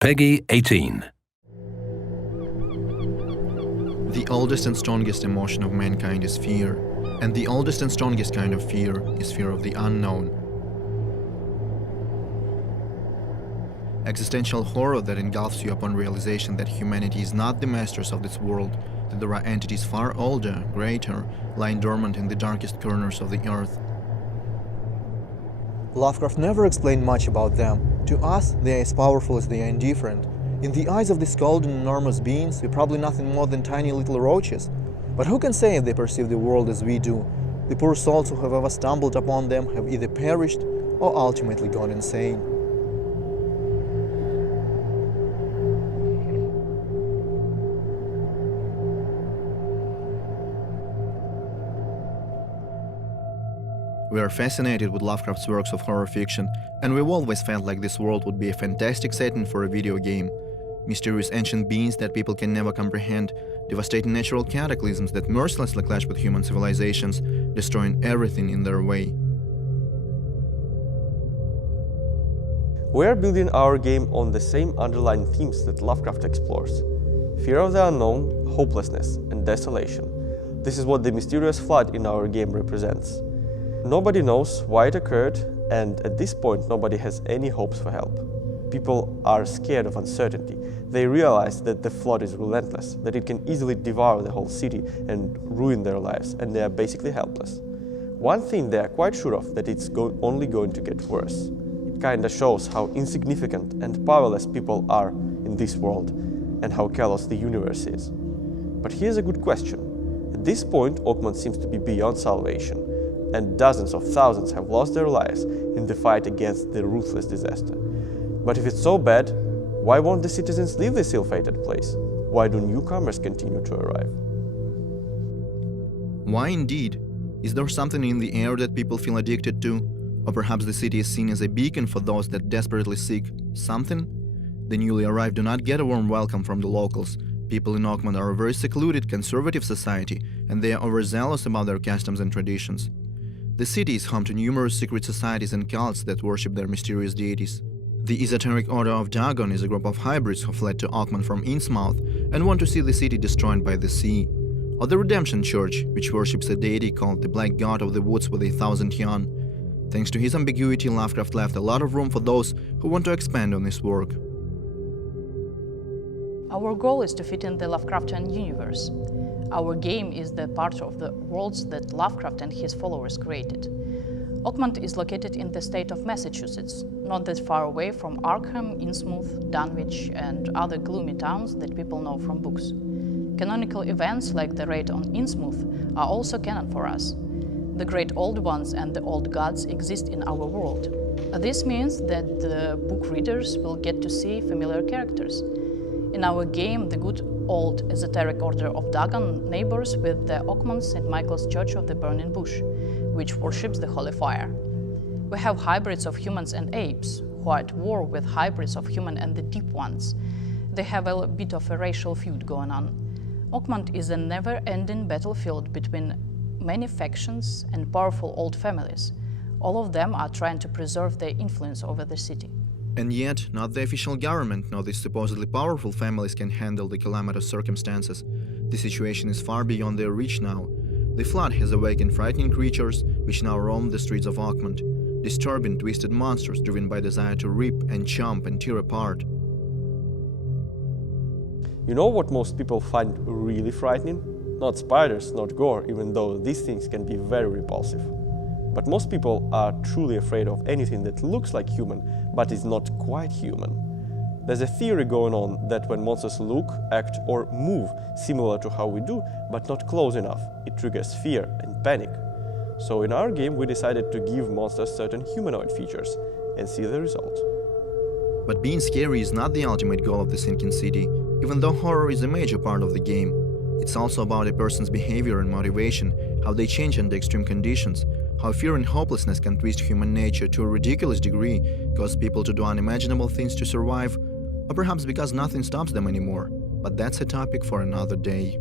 Peggy 18. The oldest and strongest emotion of mankind is fear, and the oldest and strongest kind of fear is fear of the unknown. Existential horror that engulfs you upon realization that humanity is not the masters of this world, that there are entities far older, greater, lying dormant in the darkest corners of the earth. Lovecraft never explained much about them. To us, they are as powerful as they are indifferent. In the eyes of these cold and enormous beings, we're probably nothing more than tiny little roaches. But who can say if they perceive the world as we do? The poor souls who have ever stumbled upon them have either perished or ultimately gone insane. We are fascinated with Lovecraft's works of horror fiction, and we've always felt like this world would be a fantastic setting for a video game. Mysterious ancient beings that people can never comprehend, devastating natural cataclysms that mercilessly clash with human civilizations, destroying everything in their way. We're building our game on the same underlying themes that Lovecraft explores: fear of the unknown, hopelessness, and desolation. This is what the mysterious flood in our game represents. Nobody knows why it occurred, and at this point nobody has any hopes for help. People are scared of uncertainty. They realize that the flood is relentless, that it can easily devour the whole city and ruin their lives, and they are basically helpless. One thing they are quite sure of, that it's only going to get worse. It kinda shows how insignificant and powerless people are in this world, and how callous the universe is. But here's a good question. At this point, Oakmont seems to be beyond salvation, and dozens of thousands have lost their lives in the fight against the ruthless disaster. But if it's so bad, why won't the citizens leave this ill-fated place? Why do newcomers continue to arrive? Why indeed? Is there something in the air that people feel addicted to? Or perhaps the city is seen as a beacon for those that desperately seek something? The newly arrived do not get a warm welcome from the locals. People in Oakmont are a very secluded, conservative society, and they are overzealous about their customs and traditions. The city is home to numerous secret societies and cults that worship their mysterious deities. The Esoteric Order of Dagon is a group of hybrids who fled to Oakmont from Innsmouth and want to see the city destroyed by the sea. Or the Redemption Church, which worships a deity called the Black God of the Woods with 1,000 Yon. Thanks to his ambiguity, Lovecraft left a lot of room for those who want to expand on his work. Our goal is to fit in the Lovecraftian universe. Our game is the part of the worlds that Lovecraft and his followers created. Oakmont is located in the state of Massachusetts, not that far away from Arkham, Innsmouth, Dunwich, and other gloomy towns that people know from books. Canonical events like the raid on Innsmouth are also canon for us. The great old ones and the old gods exist in our world. This means that the book readers will get to see familiar characters. In our game, the good old Esoteric Order of Dagon neighbors with the Oakmont St. Michael's Church of the Burning Bush, which worships the Holy Fire. We have hybrids of humans and apes, who are at war with hybrids of human and the Deep Ones. They have a bit of a racial feud going on. Oakmont is a never-ending battlefield between many factions and powerful old families. All of them are trying to preserve their influence over the city. And yet, not the official government nor the supposedly powerful families can handle the calamitous circumstances. The situation is far beyond their reach now. The flood has awakened frightening creatures which now roam the streets of Oakmont, disturbing, twisted monsters driven by desire to rip and chomp and tear apart. You know what most people find really frightening? Not spiders, not gore, even though these things can be very repulsive. But most people are truly afraid of anything that looks like human, but is not quite human. There's a theory going on that when monsters look, act, or move similar to how we do, but not close enough, it triggers fear and panic. So in our game, we decided to give monsters certain humanoid features and see the result. But being scary is not the ultimate goal of the sinking city, even though horror is a major part of the game. It's also about a person's behavior and motivation, how they change under extreme conditions, how fear and hopelessness can twist human nature to a ridiculous degree, cause people to do unimaginable things to survive, or perhaps because nothing stops them anymore. But that's a topic for another day.